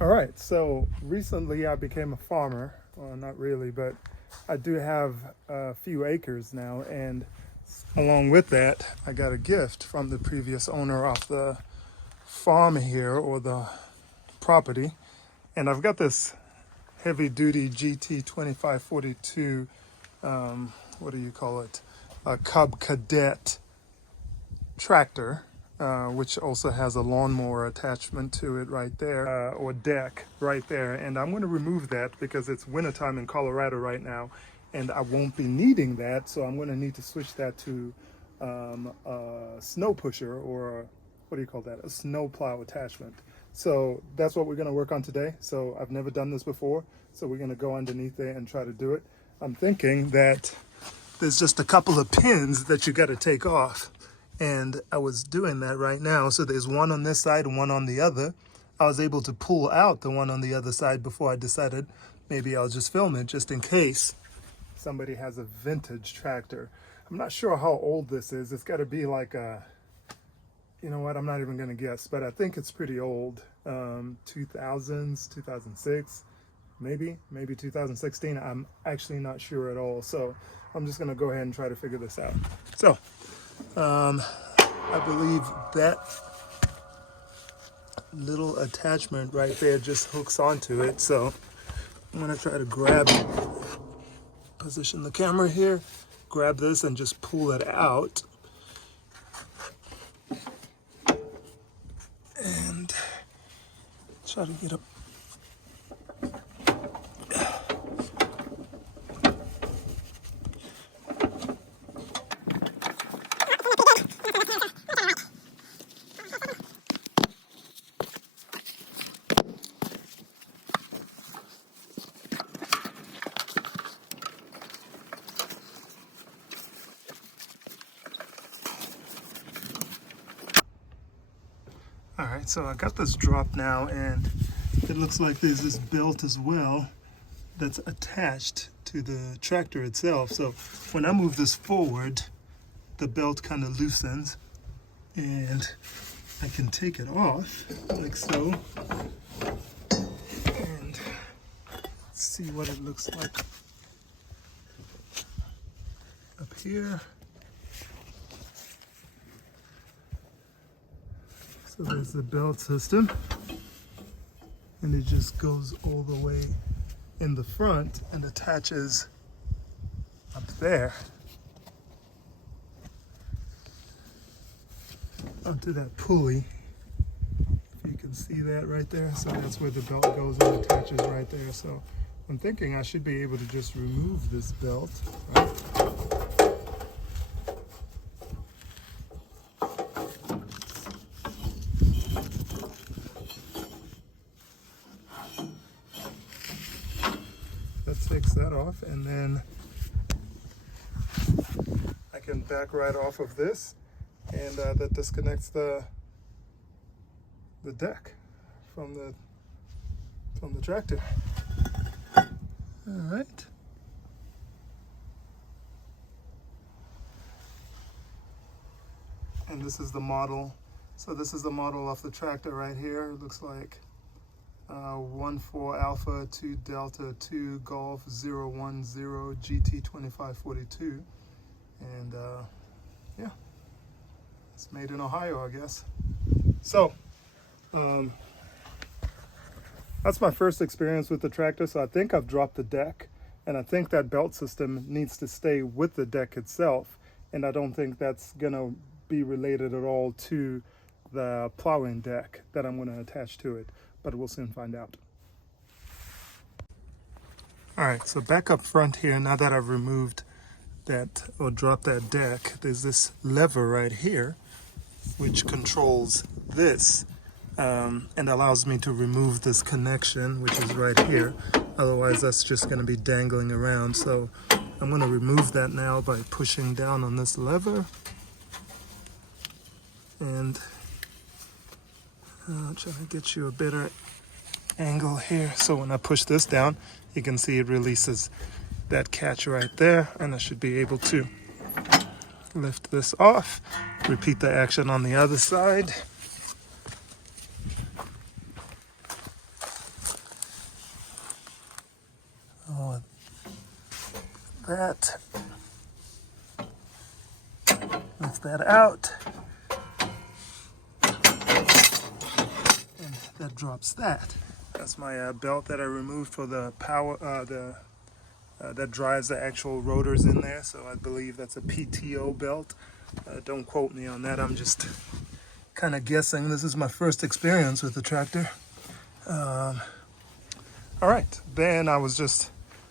All right, so recently I became a farmer. Well, not really, but I do have a few acres now, and along with that, I got a gift from the previous owner of the farm here, or the property. And I've got this heavy duty GT2542, what do you call it? A Cub Cadet tractor, which also has a lawnmower attachment to it right there, or deck right there. And I'm going to remove that because it's wintertime in Colorado right now, and I won't be needing that. So I'm going to need to switch that to a snow pusher, or what do you call that? A snow plow attachment. So that's what we're going to work on today. So I've never done this before, so we're going to go underneath there and try to do it. I'm thinking that there's just a couple of pins that you got to take off, and I was doing that right now. So there's one on this side and one on the other. I was able to pull out the one on the other side before I decided maybe I'll just film it just in case somebody has a vintage tractor. I'm not sure how old this is. It's got to be like a, you know what, I'm not even going to guess, but I think it's pretty old. 2000s, 2006, maybe 2016. I'm actually not sure at all. So I'm just going to go ahead and try to figure this out. So I believe that little attachment right there just hooks onto it. So I'm going to try to grab, position the camera here, grab this and just pull it out. And try to get up. All right, so I got this drop now, and it looks like there's this belt as well that's attached to the tractor itself. So when I move this forward, the belt kind of loosens, and I can take it off like so, and see what it looks like up here. So there's the belt system, and it just goes all the way in the front and attaches up there onto that pulley. If you can see that right there, so that's where the belt goes and attaches right there. So I'm thinking I should be able to just remove this belt, right? That takes that off, and then I can back right off of this, and that disconnects the deck from the tractor. All right. And this is the model. So this is the model of the tractor right here. It looks like 14 Alpha 2 Delta 2 Golf 010 GT2542, and yeah, it's made in Ohio, I guess. So that's my first experience with the tractor. So I think I've dropped the deck, and I think that belt system needs to stay with the deck itself, and I don't think that's gonna be related at all to the plowing deck that I'm going to attach to it, but we'll soon find out. All right, so back up front here, now that I've removed that or dropped that deck, there's this lever right here which controls this and allows me to remove this connection, which is right here. Otherwise that's just going to be dangling around. So I'm going to remove that now by pushing down on this lever, and I'll try to get you a better angle here. So when I push this down, you can see it releases that catch right there, and I should be able to lift this off. Repeat the action on the other side. that. Lift that out. And that drops that. That's my belt that I removed for the power, that drives the actual rotors in there. So I believe that's a PTO belt. Don't quote me on that. I'm just kind of guessing. This is my first experience with the tractor. All right, then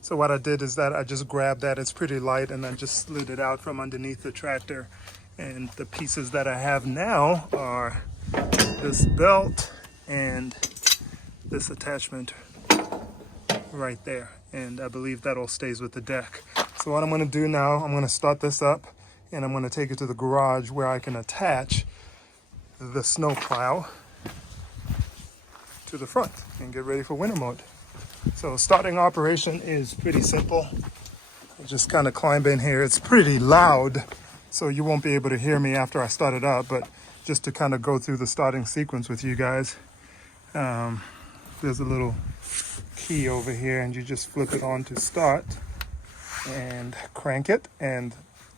so what I did is that I just grabbed that. It's pretty light, and I just slid it out from underneath the tractor. And the pieces that I have now are this belt and this attachment right there. And I believe that all stays with the deck. So what I'm going to do now, I'm going to start this up, and I'm going to take it to the garage where I can attach the snow plow to the front and get ready for winter mode. So starting operation is pretty simple. I just kind of climb in here. It's pretty loud, so you won't be able to hear me after I start it up, but just to kind of go through the starting sequence with you guys. There's a little key over here, and you just flip it on to start and crank it, and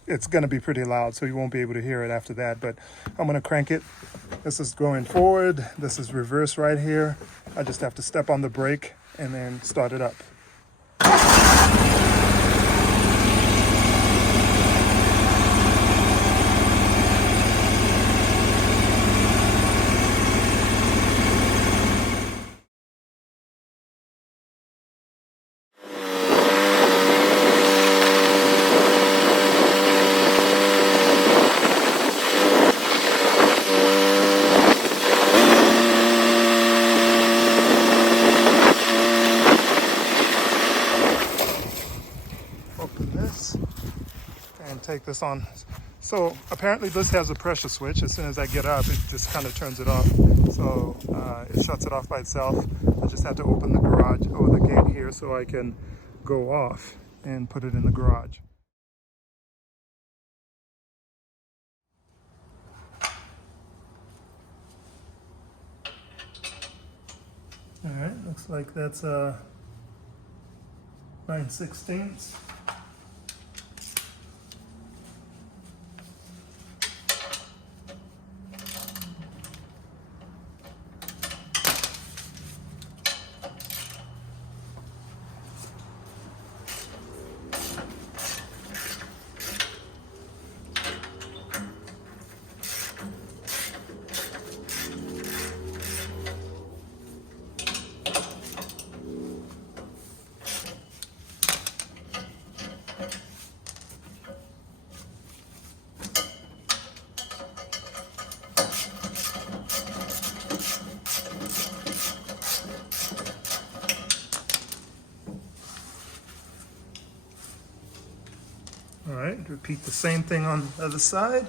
it's going to be pretty loud, so you won't be able to hear it after that, but I'm going to crank it. This is going forward. This is reverse right here. I just have to step on the brake and then start it up. Take this on. So apparently this has a pressure switch. As soon as I get up, it just kind of turns it off. So it shuts it off by itself. I just have to open the garage or the gate here so I can go off and put it in the garage. All right, looks like that's 9/16. All right, repeat the same thing on the other side.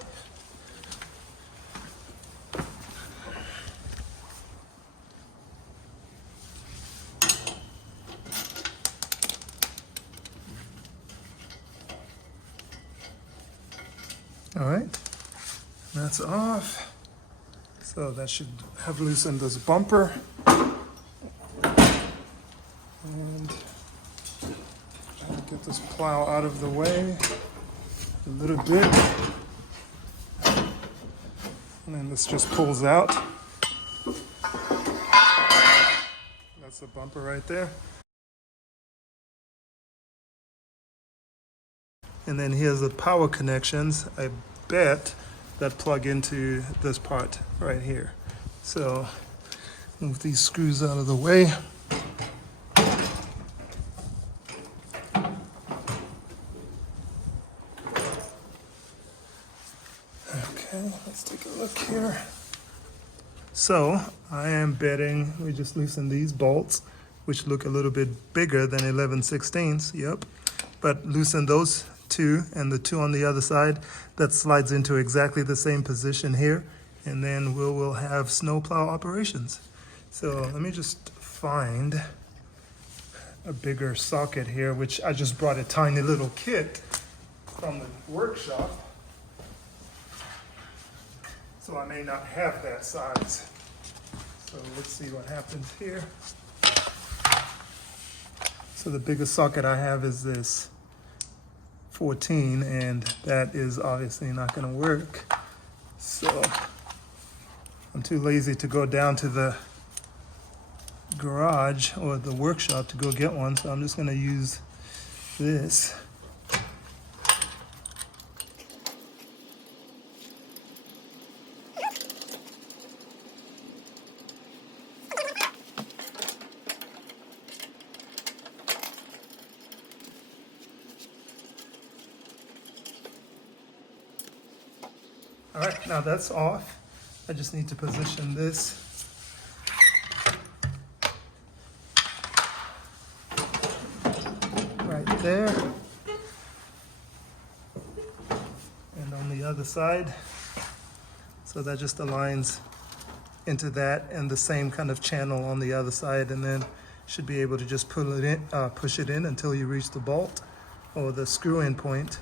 All right, that's off. So that should have loosened this bumper. And get this plow out of the way a little bit. And then this just pulls out. That's the bumper right there. And then here's the power connections. I bet that plug into this part right here. So move these screws out of the way. Okay, let's take a look here. So I am betting we just loosen these bolts, which look a little bit bigger than 11/16. Yep. But loosen those two and the two on the other side. That slides into exactly the same position here. And then we'll have snowplow operations. So let me just find a bigger socket here, which I just brought a tiny little kit from the workshop. So I may not have that size. So let's see what happens here. So the biggest socket I have is this 14, and that is obviously not going to work. So I'm too lazy to go down to the garage or the workshop to go get one, so I'm just going to use this. All right, now that's off. I just need to position this right there. And on the other side. So that just aligns into that, and the same kind of channel on the other side, and then should be able to just pull it in, push it in until you reach the bolt or the screw-in point,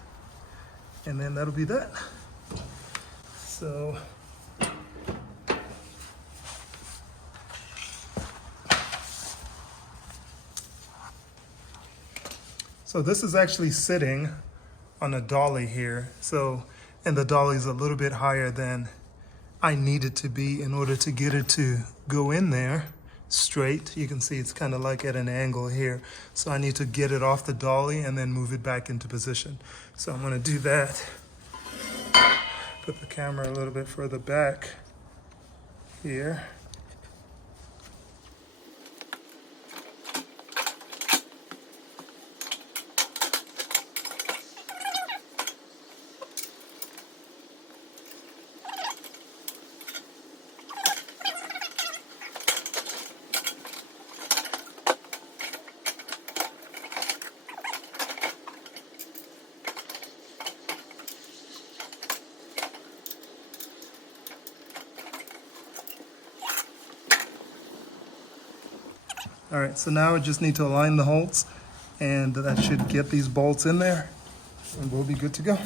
and then that'll be that. So this is actually sitting on a dolly here. So, and the dolly is a little bit higher than I need it to be in order to get it to go in there straight. You can see it's kind of like at an angle here. So I need to get it off the dolly and then move it back into position. So I'm going to do that. Put the camera a little bit further back here. All right, so now I just need to align the holes, and that should get these bolts in there, and we'll be good to go.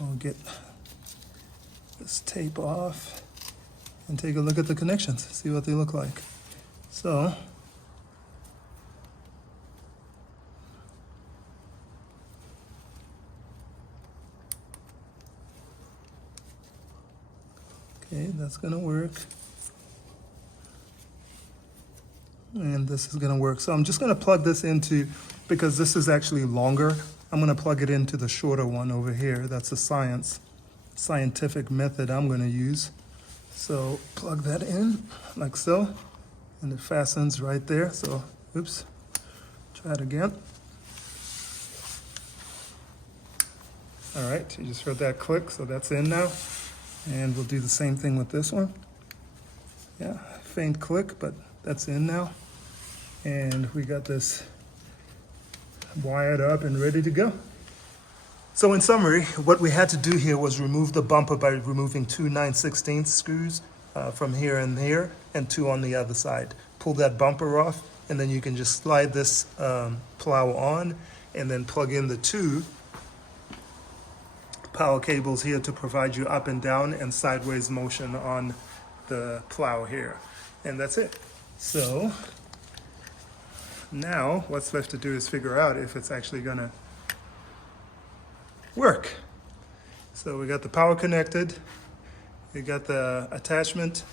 I'll get this tape off and take a look at the connections, see what they look like. So, okay, that's gonna work. And this is gonna work. So I'm just gonna plug this into, because this is actually longer, I'm gonna plug it into the shorter one over here. That's a scientific method I'm gonna use. So plug that in like so, and it fastens right there. So, oops, try it again. All right, you just heard that click, so that's in now. And we'll do the same thing with this one. Yeah, faint click, but that's in now. And we got this wired up and ready to go. So in summary, what we had to do here was remove the bumper by removing two 9/16 screws from here and here, and two on the other side. Pull that bumper off, and then you can just slide this plow on, and then plug in the two power cables here to provide you up and down and sideways motion on the plow here. And that's it. So now what's left to do is figure out if it's actually gonna work. So we got the power connected, we got the attachment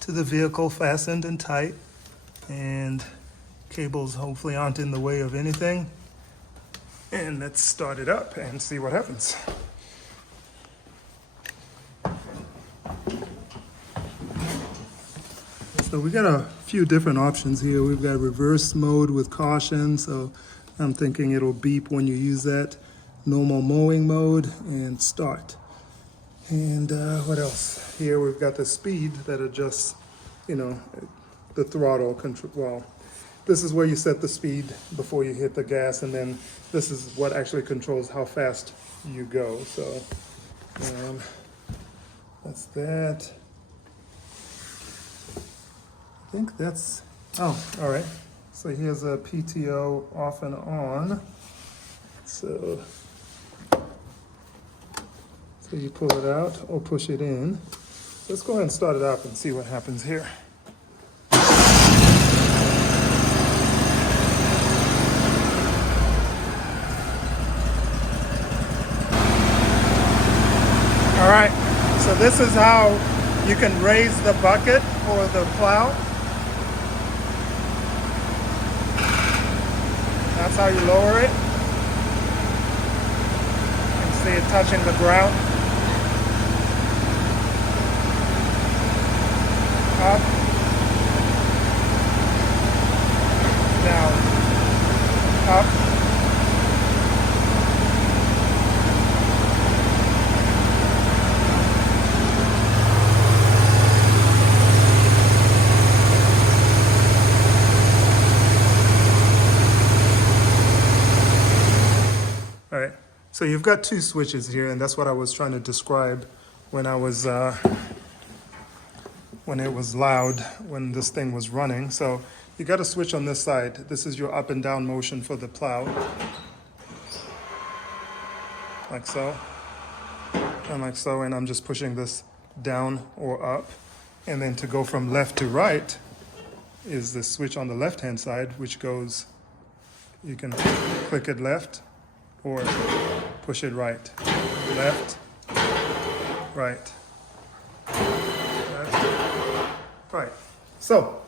to the vehicle fastened and tight, and cables hopefully aren't in the way of anything. And let's start it up and see what happens. So we got a few different options here. We've got reverse mode with caution, so I'm thinking it'll beep when you use that. Normal mowing mode and start. And what else? Here we've got the speed that adjusts, you know, the throttle control. Well, this is where you set the speed before you hit the gas, and then this is what actually controls how fast you go. So that's that. I think that's, oh, all right. So here's a PTO off and on. So you pull it out or push it in. Let's go ahead and start it up and see what happens here. All right, so this is how you can raise the bucket or the plow. That's how you lower it. You can see it touching the ground. Up, down, up. All right, so you've got two switches here, and that's what I was trying to describe when I was when it was loud, when this thing was running. So you got a switch on this side. This is your up and down motion for the plow, like so, and like so, and I'm just pushing this down or up. And then to go from left to right is the switch on the left-hand side, which goes, you can click it left or push it right. Left, right. Right, so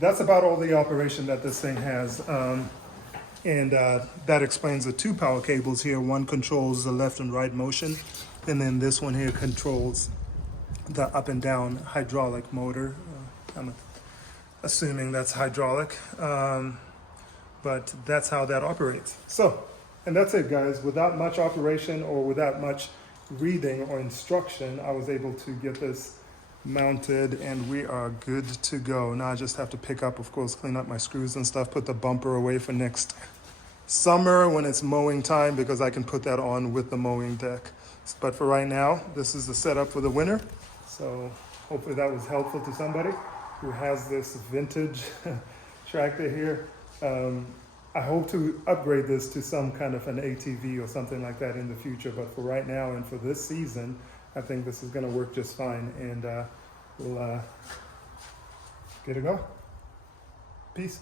that's about all the operation that this thing has, and that explains the two power cables here. One controls the left and right motion, and then this one here controls the up and down hydraulic motor. I'm assuming that's hydraulic, but that's how that operates. So, and that's it, guys. Without much operation or without much reading or instruction, I was able to get this mounted and we are good to go. Now I just have to pick up, of course, clean up my screws and stuff, put the bumper away for next summer when it's mowing time, because I can put that on with the mowing deck. But for right now, this is the setup for the winter. So hopefully that was helpful to somebody who has this vintage tractor here. I hope to upgrade this to some kind of an ATV or something like that in the future, but for right now and for this season, I think this is going to work just fine, and we'll get it going. Peace.